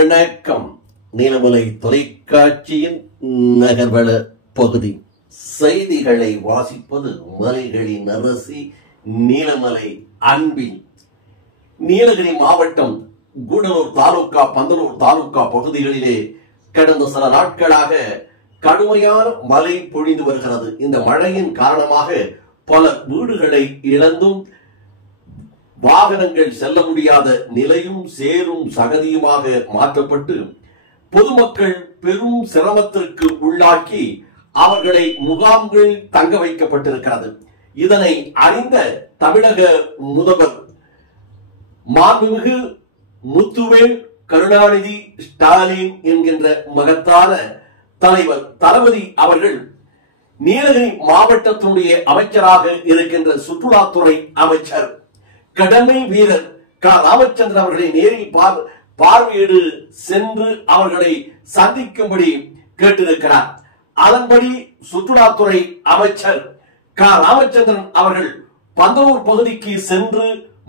வணக்கம். நீலமலை தொலைக்காட்சியின் நகர்வள பகுதி செய்திகளை வாசிப்பது மலைகளின் அரசி நீலமலை அன்பில். நீலகிரி மாவட்டம் கூடலூர் தாலுகா, பந்தலூர் தாலுகா பகுதிகளிலே கடந்த சில நாட்களாக கடுமையான மழை பொழிந்து வருகிறது. இந்த மழையின் காரணமாக பல வீடுகளை இழந்தும் வாகனங்கள் செல்ல முடியாத நிலையும் சேரும் சகதியுமாக மாற்றப்பட்டு பொதுமக்கள் பெரும் சிரமத்திற்கு உள்ளாக்கி அவர்களை முகாம்கள் தங்க வைக்கப்பட்டிருக்கிறது. இதனை அறிந்த தமிழக முதல்வர் மாண்புமிகு முத்துவேல் கருணாநிதி ஸ்டாலின் என்கின்ற மகத்தான தலைவர் தளபதி அவர்கள் நீலகிரி மாவட்டத்தினுடைய அமைச்சராக இருக்கின்ற சுற்றுலாத்துறை அமைச்சர் கடமை வீரர் க. ராமச்சந்திரன் அவர்களை நேரில் பார்வையிடு சென்று அவர்களை சந்திக்கும்படி கேட்டிருக்கிறார். அதன்படி சுற்றுலாத்துறை அமைச்சர் க. ராமச்சந்திரன் அவர்கள் பந்தலூர் பகுதிக்கு சென்று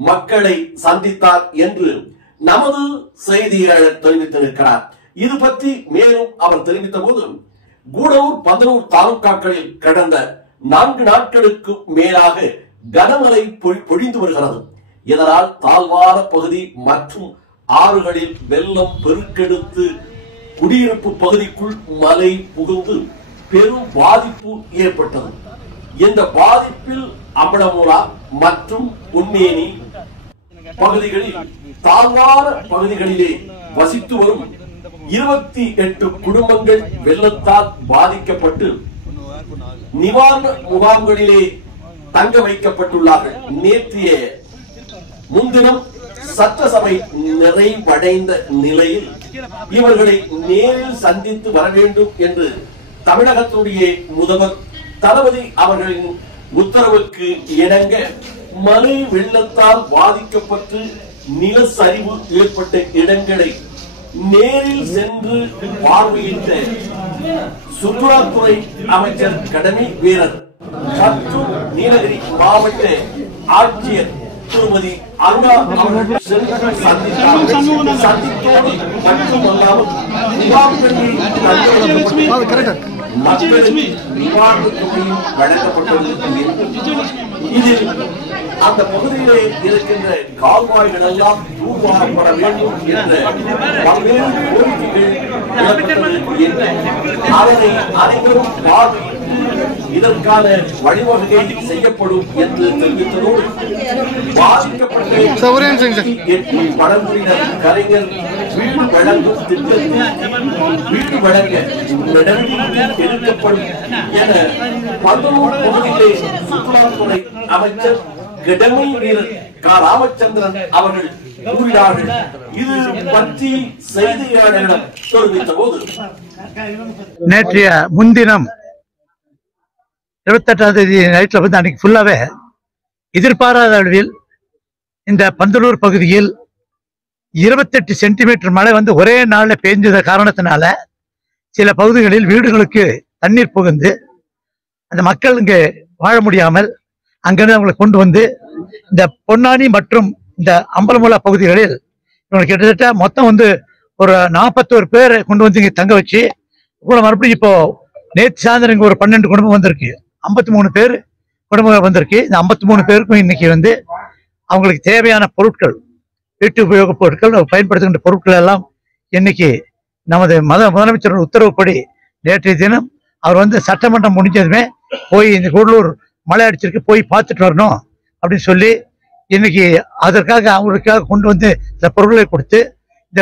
மக்களை சந்தித்தார் என்று நமது செய்தியாளர் தெரிவித்திருக்கிறார். இது பற்றி மேலும் அவர் தெரிவித்த போது, கூடலூர் பந்தலூர் தாலுகாக்களில் கடந்த 4 நாட்களுக்கு மேலாக கனமழை பொழிந்து வருகிறது. இதனால் தாழ்வார பகுதி மற்றும் ஆறுகளில் வெள்ளம் பெருக்கெடுத்து குடியிருப்பு பகுதிக்குள் மழை புகுந்து பெரும் பாதிப்பு ஏற்பட்டது. இந்த பாதிப்பில் அம்பலமூலா மற்றும் பொன்னேனி பகுதிகளில் தாழ்வார பகுதிகளிலே வசித்து வரும் 28 குடும்பங்கள் வெள்ளத்தால் பாதிக்கப்பட்டு நிவாரண முகாம்களிலே தங்க வைக்கப்பட்டுள்ளார்கள். நேற்றைய முன்தினம் சட்டசபை நிறைவடைந்த நிலையில் இவர்களை நேரில் சந்தித்து வர வேண்டும் என்று தமிழகத்துடைய முதல்வர் தளபதி அவர்களின் உத்தரவுக்கு இணங்க மழை வெள்ளத்தால் பாதிக்கப்பட்டு நிலச்சரிவு ஏற்பட்ட இடங்களை நேரில் சென்று பார்வையிட்ட சுற்றுலாத்துறை அமைச்சர் கடமை வீரர் மற்றும் நீலகிரி மாவட்ட ஆட்சியர் திருமதி அருணா அவர்கள் சந்தித்தோடு மட்டுமல்லாமல் வழங்கப்பட்டது. இதில் அந்த பகுதியிலே இருக்கின்ற கால்வாய்கள் எல்லாம் தூர்வாரப்பட வேண்டும் என்ற பல்வேறு கோரிக்கைகள் அதனை அனைவரும் பார்வையிட்டு இதற்கான வழிவகை செய்யப்படும் என்று தெரிவித்ததோடு பாதிக்கப்பட்ட பழங்குடியினர் கலைஞர் வீடு வழங்கும் திட்டத்தில் வீடு வழங்க நடவடிக்கை எடுக்கப்படும் என பந்தலூர் பகுதியிலே சுற்றுலாத்துறை அமைச்சர் கடமை வீரர் க. ராமச்சந்திரன் அவர்கள் கூறினார்கள். இது பற்றி செய்தியாளர்களிடம் தெரிவித்த போது, நேற்றைய முன்தினம் 28ஆம் தேதி நைட்ல வந்து அன்னைக்கு ஃபுல்லாவே எதிர்பாராத அளவில் இந்த பந்தலூர் பகுதியில் 28 சென்டிமீட்டர் மழை வந்து ஒரே நாள்ல பெய்ஞ்சத காரணத்தினால சில பகுதிகளில் வீடுகளுக்கு தண்ணீர் புகுந்து அந்த மக்கள் இங்கு வாழ முடியாமல் அங்கிருந்து அவங்களை கொண்டு வந்து இந்த பொன்னானி மற்றும் இந்த அம்பலமூலா பகுதிகளில் இவங்களுக்கு கிட்டத்தட்ட மொத்தம் வந்து ஒரு 41 பேரை கொண்டு வந்து இங்க தங்க வச்சு கூட மறுபடியும் இப்போ நேற்று சாயந்தரம் இங்க ஒரு 12 குடும்பம் வந்திருக்கு. 53 பேர் குடும்பம் வந்திருக்கு. இந்த 53 பேருக்கும் இன்னைக்கு வந்து அவங்களுக்கு தேவையான பொருட்கள், வீட்டு உபயோக பொருட்கள், பயன்படுத்துகின்ற பொருட்கள் எல்லாம் இன்னைக்கு நமது முதலமைச்சர் உத்தரவுப்படி நேற்றைய தினம் அவர் வந்து சட்டமன்றம் முடிஞ்சதுமே போய் இந்த கூடலூர் மழை அடிச்சிருக்கு போய் பார்த்துட்டு வரணும் அப்படின்னு சொல்லி இன்னைக்கு அதற்காக அவங்களுக்காக கொண்டு வந்து இந்த பொருட்களை கொடுத்து இந்த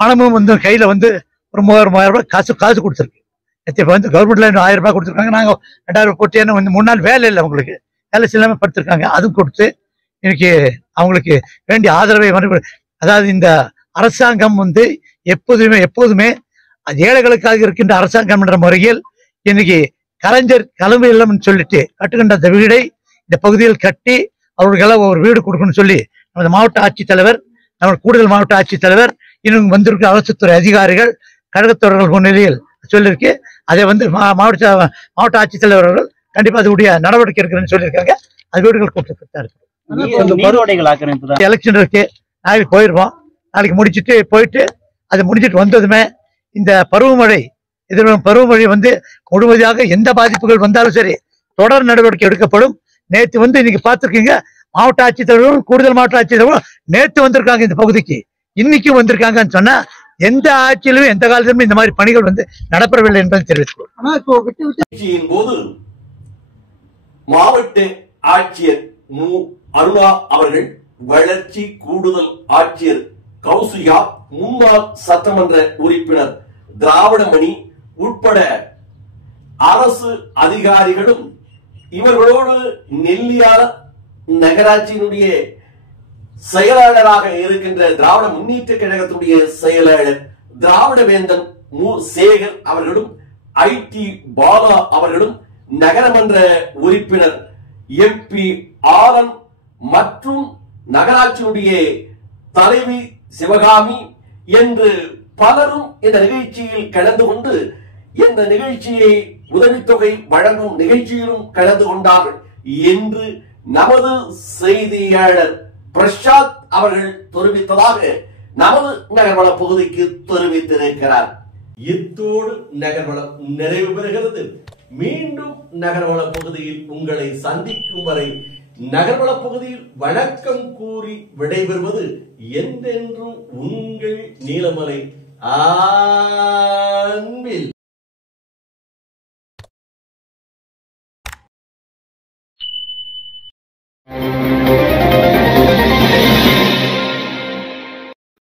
பணமும் வந்து கையில வந்து ஒரு 3000 ரூபாய் காசு கொடுத்துருக்கு. இப்போ வந்து கவர்மெண்ட்ல 1000 ரூபாய் கொடுத்துருக்காங்க. நாங்கள் 2000 ரூபாய் போட்டு வந்து 3 நாள் வேலை இல்லை, அவங்களுக்கு வேலை இல்லாமல் படுத்திருக்காங்க. அதுவும் கொடுத்து இன்னைக்கு அவங்களுக்கு வேண்டிய ஆதரவை அதாவது இந்த அரசாங்கம் வந்து எப்போதுமே ஏழைகளுக்காக இருக்கின்ற அரசாங்கம் என்ற முறையில் இன்னைக்கு கலைஞர் கலமை இல்லம்னு சொல்லிட்டு கட்டுகின்ற அந்த வீடை இந்த பகுதியில் கட்டி அவர்களுக்கெல்லாம் ஒரு வீடு கொடுக்கணும்னு சொல்லி நமது மாவட்ட ஆட்சித்தலைவர், நம்ம கூடுதல் மாவட்ட ஆட்சித்தலைவர், இன்னும் வந்திருக்கிற அரசுத்துறை அதிகாரிகள், கழகத்தவர்கள் முன்னிலையில் சொல்லியிருக்கு. அதை வந்து மாவட்ட ஆட்சித்தலைவர்கள் கண்டிப்பா அதுடைய நடவடிக்கை இருக்குன்னு சொல்லியிருக்காங்க. அது வீடுகள் கொடுத்துட்டு எலெக்ஷன் இருக்கு, நாளைக்கு போயிருவோம். நாளைக்கு முடிச்சுட்டு போயிட்டு அது முடிஞ்சிட்டு வந்ததுமே இந்த பருவமழை பருவமழை வந்து முழுவதாக எந்த பாதிப்புகள் வந்தாலும் சரி தொடர் நடவடிக்கை எடுக்கப்படும். நேற்று வந்து இன்னைக்கு பார்த்துருக்கீங்க, மாவட்ட ஆட்சித்தலைவரும் கூடுதல் மாவட்ட ஆட்சித்தலைவரும் நேற்று வந்திருக்காங்க இந்த பகுதிக்கு, இன்னைக்கும் வந்திருக்காங்கன்னு சொன்னா எந்த ஆட்சியிலும் எந்த காலத்திலும் இந்த மாதிரி பணிகள் வந்து நடைபெறவில்லை என்பதை தெரிவித்துள்ளோம். போது மாவட்ட ஆட்சியர் மு அருணா அவர்கள், வளர்ச்சி கூடுதல் ஆட்சியர் கௌசியா, முன்னாள் சட்டமன்ற உறுப்பினர் திராவிடமணி உட்பட அரசு அதிகாரிகளும் இவர்களோடு நெல்லியார் நகராட்சியினுடைய செயலாளராக இருக்கின்ற திராவிட முன்னேற்ற கழகத்துடைய செயலாளர் திராவிட வேந்தன் மு சேகர் அவர்களும், ஐடி பாலா அவர்களும், நகரமன்ற உறுப்பினர் எம்பி ஆரன் மற்றும் நகராட்சியுடைய தலைவி சிவகாமி என்று பலரும் இந்த நிகழ்ச்சியில் கலந்து கொண்டு இந்த நிகழ்ச்சியை உதவித்தொகை வழங்கும் நிகழ்ச்சியிலும் கலந்து கொண்டார்கள் என்று நமது செய்தியாளர் பிரசாத் அவர்கள் தெரிவித்ததாக நமது நகர்வள பகுதிக்கு தெரிவித்திருக்கிறார். இத்தோடு நகர்வளம் நிறைவு பெறுகிறது. மீண்டும் நகர்வள பகுதியில் உங்களை சந்திக்கும் வரை நகர்வள பகுதியில் வணக்கம் கூறி விடைபெறுவது என்றென்றும் உங்கள் நீலமலை.